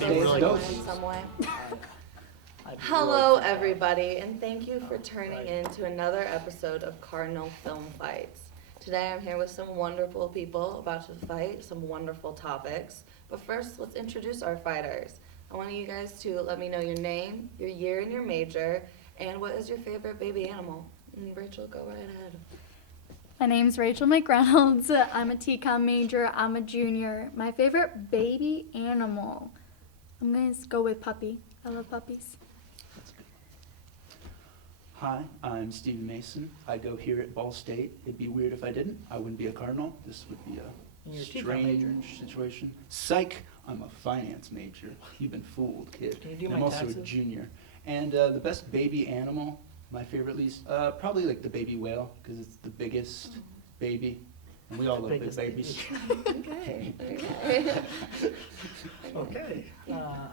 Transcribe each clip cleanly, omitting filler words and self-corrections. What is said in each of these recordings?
be those really somewhere good. in some way. I'd be Hello, really- everybody, and thank you for turning in to another episode of Cardinal Film Fights. Today I'm here with some wonderful people about to fight some wonderful topics. But first, let's introduce our fighters. I want you guys to let me know your name, your year, and your major, and what is your favorite baby animal. And Rachel, go right ahead. My name's Rachel McReynolds. I'm a TCOM major. I'm a junior. My favorite baby animal, I'm going to go with puppy. I love puppies. Hi, I'm Stephen Mason. I go here at Ball State. It'd be weird if I didn't. I wouldn't be a Cardinal. This would be And you're a a TCOM major. strange situation. Psych, I'm a finance major. You've been fooled, kid. Can you do And my I'm also taxes? a junior. And the best baby animal, my favorite at least, probably like the baby whale, because it's the biggest baby. And we all The love big biggest babies. Okay, okay. Okay.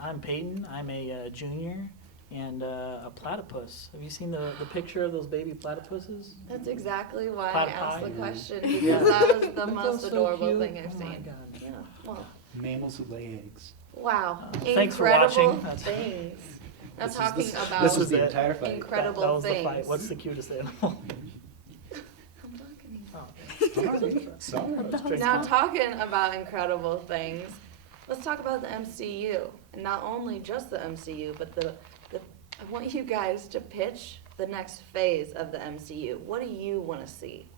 I'm Peyton. I'm a junior and a platypus. Have you seen the picture of those baby platypuses? That's exactly why I Platypi? asked the question, Yeah. because that was the Aren't most those so adorable cute? thing I've Oh my seen. God. Yeah. Well, Mammals who lay eggs. wow. Thanks for Incredible watching. That's- things. Now This is- talking this- about This was it. the entire fight. incredible that was things. the fight. What's the cutest animal? I'm talking to Oh, Sorry. Sorry. let's you. drink Now some. talking about incredible things, let's talk about the MCU. And not only just the MCU, but I want you guys to pitch the next phase of the MCU. What do you want to see?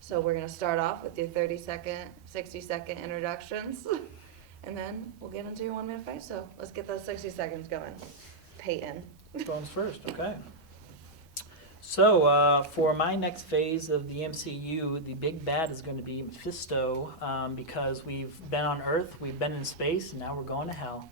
So we're going to start off with your 30-second, 60-second introductions, and then we'll get into your 1-minute fight. So let's get those 60 seconds going. Peyton. Phones first, okay. So, for my next phase of the MCU, the big bad is going to be Mephisto, because we've been on Earth, we've been in space, and now we're going to hell.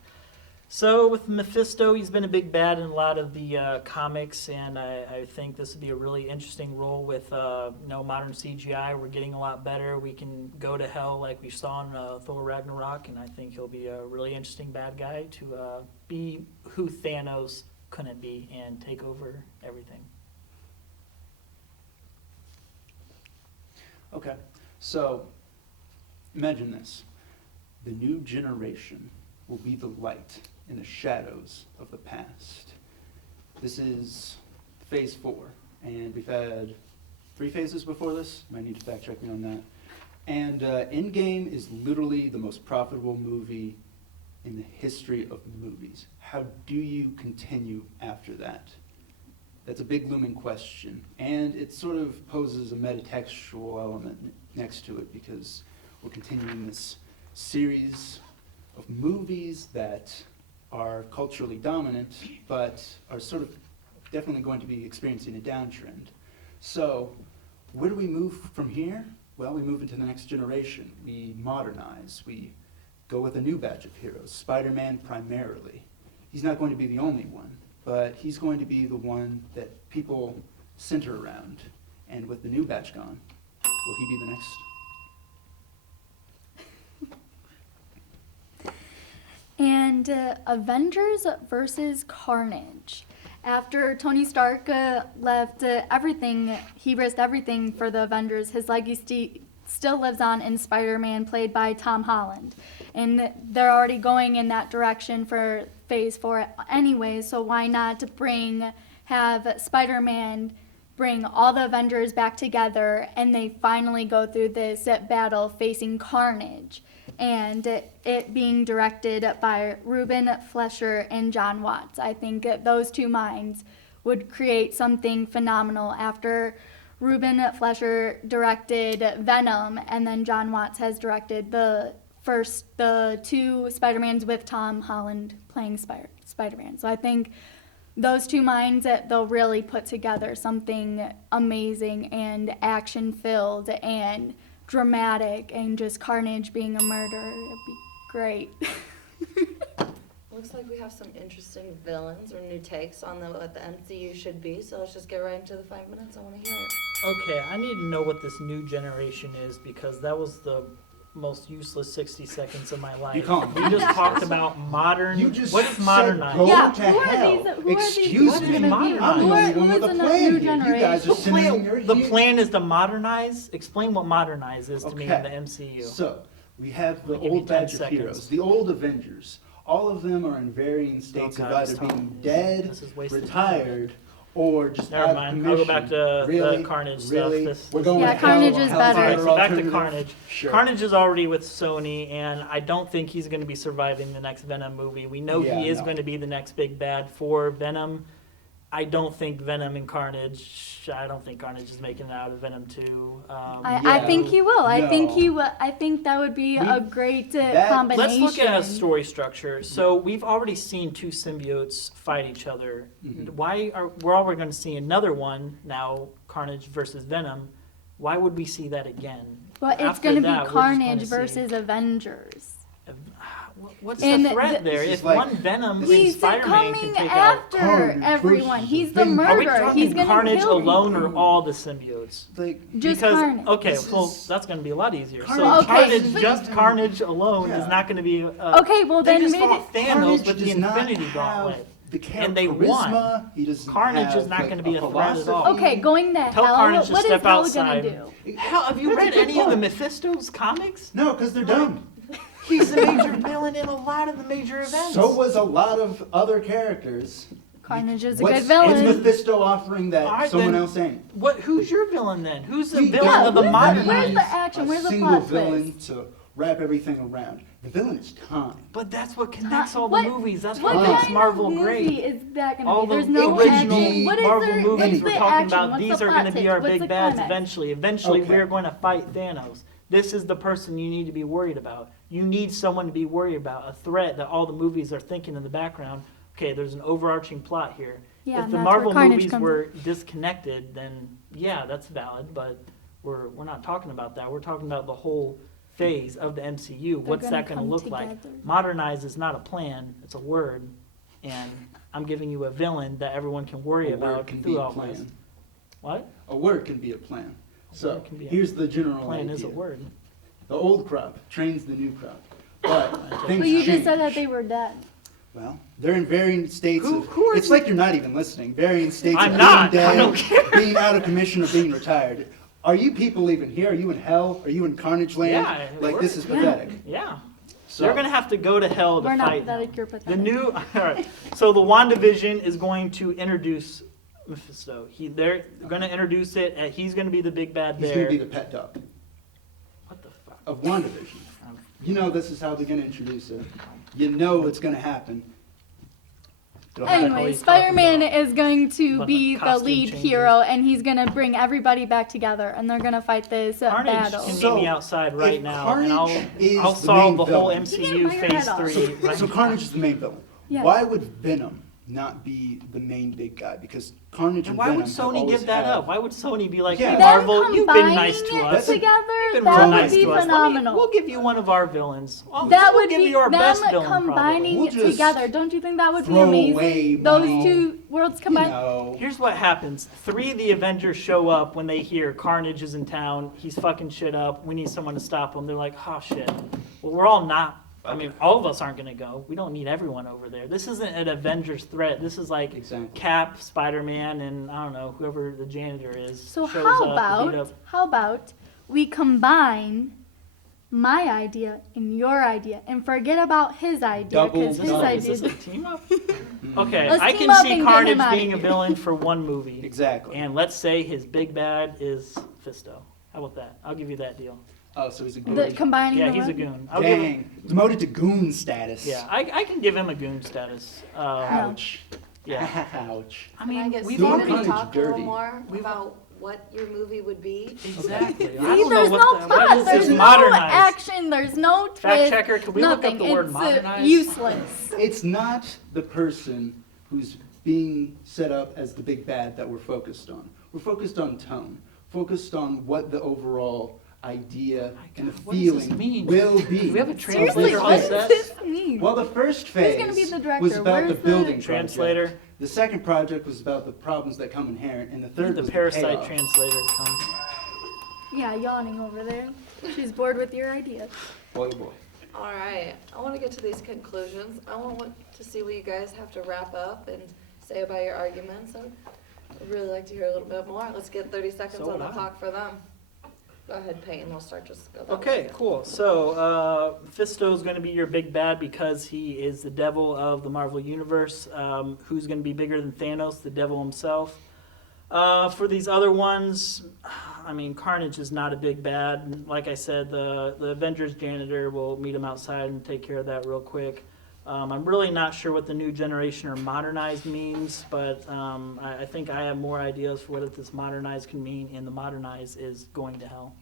So, with Mephisto, he's been a big bad in a lot of the comics, and I think this would be a really interesting role with modern CGI. We're getting a lot better. We can go to hell like we saw in Thor Ragnarok, and I think he'll be a really interesting bad guy to be who Thanos couldn't be and take over everything. Okay, so imagine this. The new generation will be the light in the shadows of the past. This is phase 4, and we've had 3 phases before this. Might need to fact check me on that. And Endgame is literally the most profitable movie in the history of movies. How do you continue after that? That's a big looming question, and it sort of poses a metatextual element next to it because we're continuing this series of movies that are culturally dominant, but are sort of definitely going to be experiencing a downtrend. So, where do we move from here? Well, we move into the next generation. We modernize. We go with a new batch of heroes, Spider-Man primarily. He's not going to be the only one, but he's going to be the one that people center around. And with the new batch gone, will he be the next? And Avengers versus Carnage. After Tony Stark left everything, he risked everything for the Avengers. His legacy still lives on in Spider-Man, played by Tom Holland. And they're already going in that direction for Phase 4 anyway, so why not have Spider-Man bring all the Avengers back together, and they finally go through this battle facing Carnage. And it being directed by Ruben Fleischer and John Watts. I think those two minds would create something phenomenal. After Ruben Fleischer directed Venom, and then John Watts has directed the 2 Spider-Mans with Tom Holland playing Spider-Man. So I think those two minds, they'll really put together something amazing and action-filled and dramatic, and just Carnage being a murderer. It'd be great. Looks like we have some interesting villains or new takes on what the MCU should be, so let's just get right into the 5 minutes. I want to hear it. Okay, I need to know what this new generation is because that was the most useless 60 seconds of my life. You can't We just talked about modern. You just what is said modernize? go Yeah, to who are hell. these- who are these- Excuse what is me. modernize? I'm the Who only are- one who with is a the plan new here. You guys generation? are sitting here. The plan is to modernize. Explain what modernize is to me in Okay. the MCU. So, we have the Give me old 10 batch of seconds. heroes, the old Avengers, all of them are in varying states of either being dead, This is wasted retired, or just Never out of mind. I'll go back commission. to Really? the Carnage Really? stuff. We're going Yeah, to Carnage hell. is Hell's better. our Alright, so back to alternative? Carnage. Sure. Carnage is already with Sony, and I don't think he's going to be surviving the next Venom movie. We know Yeah, he is no. going to be the next big bad for Venom. I don't think Venom and Carnage. I don't think Carnage is making it out of Venom 2. I Yeah. think he will. I think No. he will. I think that would be a great that- combination. Let's look at a story structure. So we've already seen two symbiotes fight each other. Mhm. We're already going to see another one now? Carnage versus Venom. Why would we see that again? Well, it's After going to that, be we're just gonna Carnage see- versus Avengers. What's And the threat the- there? This If is like- one Venom and He's Spider-Man can coming take out, after Carnage everyone. versus He's the Avengers. are we murderer. talking He's going to Carnage kill alone people. or all the symbiotes? Like, Just Because Carnage. okay, This well is- that's going to be a lot easier. Carnage- So Okay, Carnage, but- just Carnage alone Yeah. is not going to be. Okay, well they then just maybe fought Thanos Carnage with the does not Infinity have Gauntlet. the and they charisma. won. He doesn't Carnage have, is not like, gonna be a threat at philosophy. all. Okay, going to Tell hell. Carnage to What is step hell outside. gonna do? Hell, have you That's a read good any of the point. Mephisto's comics? No, because they're dumb. He's the major villain in a lot of the major events. So was a lot of other characters. Carnage is a What's good villain. Mephisto offering that All right, someone then. else ain't? Who's your villain then? Who's the We villain got of the where's modern where's times? the action? A Where's the single plot villain twist? to wrap everything around. The villain is time. But that's what connects all What- the movies. That's What what kind makes kind Marvel of movie great. is that going to All be? the There's no original action. What is Marvel there? movies What's we're the talking action? about, What's these the are plot going to be twist? our What's big the bads climax? eventually. Eventually, Okay. we're going to fight Thanos. This is the person you need to be worried about. You need someone to be worried about, a threat that all the movies are thinking in the background. Okay, there's an overarching plot here. Yeah, If and the that's Marvel where Carnage movies comes were disconnected, then yeah, that's valid. But we're not talking about that. We're talking about the whole phase of the MCU. What's gonna that going to come look like? together. Modernize is not a plan; it's a word. And I'm giving you a villain that everyone can worry A word about can be through a all this. plan. What? A word can be a plan. So word can be a- here's the general Plan idea. is a word. The old crop trains the new crop. But things Well, you just said change. that they were dead. Well, they're in varying states Who- of. who are It's like you're not even listening. Varying states I'm of not. being I dead, don't care. being out of commission, or being retired. Are you people even here? Are you in hell? Are you in Carnage Land? Yeah, Like we're- this is yeah. pathetic. Yeah. So They're going to have to go to hell to We're not fight. pathetic. You're pathetic. The new, all right. So the WandaVision is going to introduce Mephisto. They're going to introduce it. He's going to be the big bad he's there. going to be the pet dog What the fuck? of WandaVision. You know this is how they're going to introduce it. You know it's going to happen. It'll happen. What are Anyway, you talking Spider-Man about? is going to About be the the costume lead changes. hero, and he's going to bring everybody back together, and they're going to fight this Carnage battle. can So, meet me outside right if now, and Carnage is I'll the solve main the whole villain- You MCU can't bite your Phase head off. 3. right So now. Carnage is the main villain. Yes. Why would Venom not be the main big guy? Because Carnage And and why Venom would have Sony always give that had- up? Why would Sony be like, Yeah. hey, Them Marvel, you've been nice to combining us. it together, You've been that real would nice be to us. phenomenal. We'll give you one of our villains. That we'll would give be you our them best villain, combining We'll it just together. Don't you think that would be throw amazing? away Those money. two worlds You combined. know. Here's what happens. 3 of the Avengers show up when they hear Carnage is in town. He's fucking shit up. We need someone to stop him. They're like, oh shit. Well, we're all not. I mean, all of us aren't going to go. We don't need everyone over there. This isn't an Avengers threat. This is like Exactly. Cap, Spider-Man, and I don't know, whoever the janitor is. So shows how up to beat about up. we combine my idea and your idea and forget about his idea Double because his double. Is idea. this a team up? Okay, Let's I team can up see and get Carnage him outta being a here. villain for one movie. Exactly. And let's say his big bad is Fisto. How about that? I'll give you that deal. Oh, so he's a goon. The combining Yeah, the he's a one- goon. I'll give him, Dang. Demoted to goon status. yeah, I can give him a goon status. Ouch. Yeah. Ouch. I Can I mean, get we've Steven already to Carnage talk a little dirty. more about what your movie would be? exactly. I See, don't know there's what no the, plot, what is there's this no modernized. action, there's no twist. Fact checker, can we nothing. look up the word It's modernized? useless. It's not the person who's being set up as the big bad that we're focused on. We're focused on tone, focused on what the overall idea and the God, what does this feeling mean? will be. Do we have a Seriously, translator what on does set? this mean? Well, the first Who's phase gonna be the director? was about Where's the the building Translator. project. The second project was about the problems that come inherent, and the third The was parasite the payoff. translator to come. Yeah, yawning over there. She's bored with your idea. Boy, boy. All right, I want to get to these conclusions. I want to see what you guys have to wrap up and say about your arguments. I'd really like to hear a little bit more. Let's get 30 seconds So on would the I. clock for them. Go ahead, Peyton. We'll start just go. That Okay, way. cool. So, Mephisto's going to be your big bad because he is the devil of the Marvel Universe. Who's going to be bigger than Thanos, the devil himself? For these other ones, I mean, Carnage is not a big bad. Like I said, the Avengers janitor will meet him outside and take care of that real quick. I'm really not sure what the new generation or modernized means, but I think I have more ideas for what this modernized can mean, and the modernized is going to hell.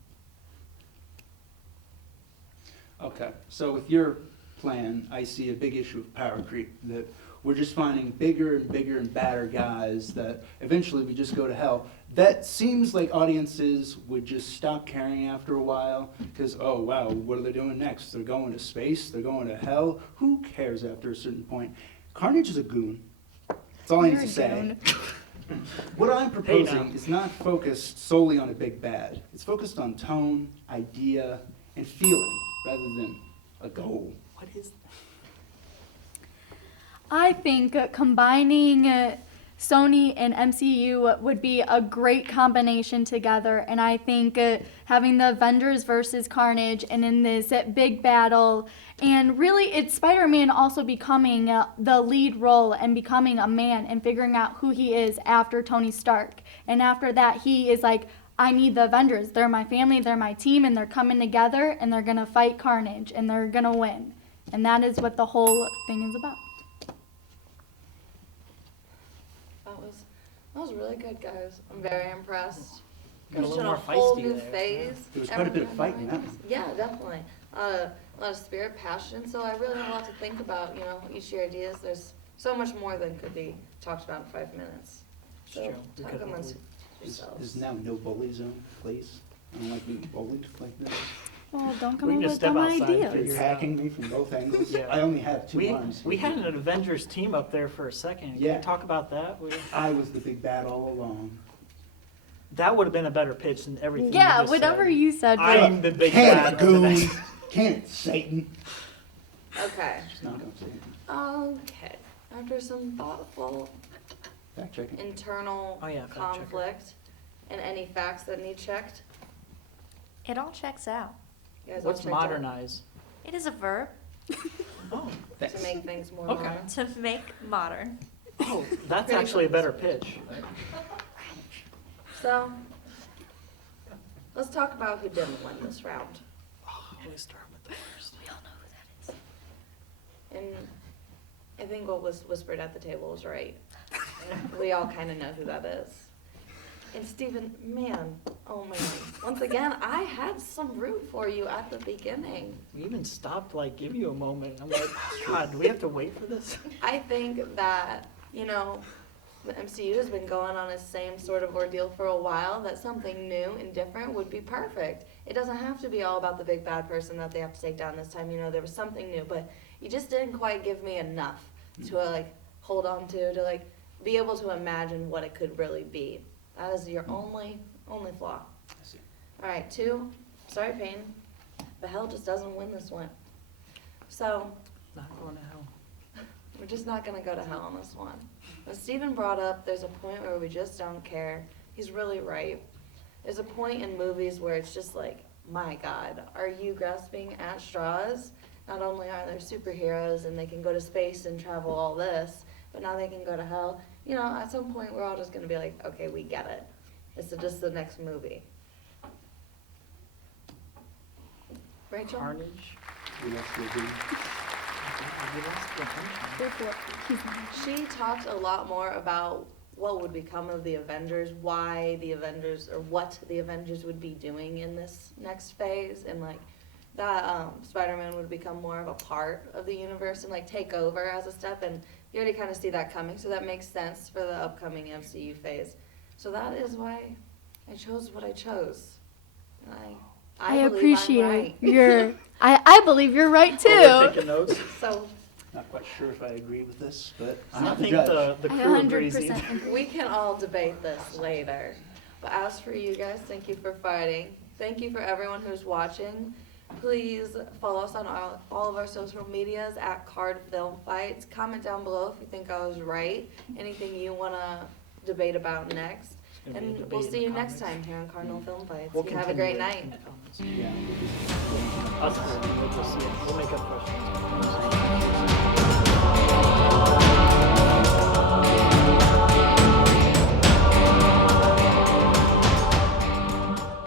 Okay, so with your plan, I see a big issue of power creep, that we're just finding bigger and badder guys that eventually we just go to hell. That seems like audiences would just stop caring after a while, because, oh wow, what are they doing next? They're going to space, they're going to hell. Who cares after a certain point? Carnage is a goon. That's all I need to say. What I'm proposing is not focused solely on a big bad. It's focused on tone, idea, and feeling, rather than a goal. What is I think combining Sony and MCU would be a great combination together, and I think having the Avengers versus Carnage and in this big battle, and really it's Spider-Man also becoming the lead role and becoming a man and figuring out who he is after Tony Stark. And after that, he is like, I need the Avengers. They're my family, they're my team, and they're coming together, and they're going to fight Carnage, and they're going to win. And that is what the whole thing is about. That was really good, guys. I'm very impressed. Got a Just little in more a whole feisty new there. phase. There was quite a bit of Everyone fighting had that ideas. Yeah, definitely. A lot of spirit, passion. So I really have a lot to think about. You know, each of your ideas. There's so much more than could be talked about in 5 minutes. It's So true. talk Because amongst Is yourselves. now no bully zone, please? I don't like being bullied like this. Well, don't come We up can with just step dumb outside and ideas. figure You're it out. attacking me from both angles. Yeah. I only have two we arms. we had an Avengers team up there for a second. Can Yeah. we talk about that? I was the big bad all along. That would have been a better pitch than everything. Yeah, you just whatever said. you said. I'm the big Can bad it, of the goon? next. Can it, Satan? Okay. Just not gonna say it. Okay. After some thoughtful Fact checking. internal Oh, yeah, fact checker. conflict and any facts that need checked, It all checks out. you guys all What's checked out modernize? It is a verb Oh, to Thanks. make things more Okay. modern. to make modern. oh, that's Pretty actually a close. better pitch. So let's talk about who didn't win this round. Oh, we start with the worst. We all know who that is. And I think what was whispered at the table was right. We all kind of know who that is. And Stephen, man, oh man, once again, I had some room for you at the beginning. We even stopped, like, give you a moment. I'm like, God, do we have to wait for this? I think that, you know, the MCU has been going on its same sort of ordeal for a while, that something new and different would be perfect. It doesn't have to be all about the big bad person that they have to take down this time. You know, there was something new, but you just didn't quite give me enough to, like, hold on to, like, be able to imagine what it could really be. That is your only flaw. I see. All right, 2, sorry, Payne, but hell just doesn't win this one. So Not going to hell. we're just not gonna go to hell on this one. As Steven brought up, there's a point where we just don't care. He's really right. There's a point in movies where it's just like, my God, are you grasping at straws? Not only are there superheroes and they can go to space and travel all this, but now they can go to hell. You know, at some point we're all just gonna be like, okay, we get it. It's just the next movie. Rachel? Carnage. We have to agree. We lost the attention. Go for it. He's mine. She talked a lot more about what would become of the Avengers, why the Avengers, or what the Avengers would be doing in this next phase, and like that Spider-Man would become more of a part of the universe and like take over as a step, and you already kind of see that coming, so that makes sense for the upcoming MCU phase. So that is why I chose what I chose. And I I believe I'm appreciate right. your. I believe you're right Oh, we're too. taking notes. So Not quite sure if I agree with this, but I I'm not don't the think judge. the I crew agrees either. 100% agree. we can all debate this later. But as for you guys, thank you for fighting. Thank you for everyone who's watching. Please follow us on all of our social medias at Card Film Fights. Comment down below if you think I was right. Anything you want to debate about next. gonna be a And debate we'll in see the you next comments. time here on Cardinal Film Fights. We'll You have a continue great it night. in the comments. Yeah. Us, we'll make up questions.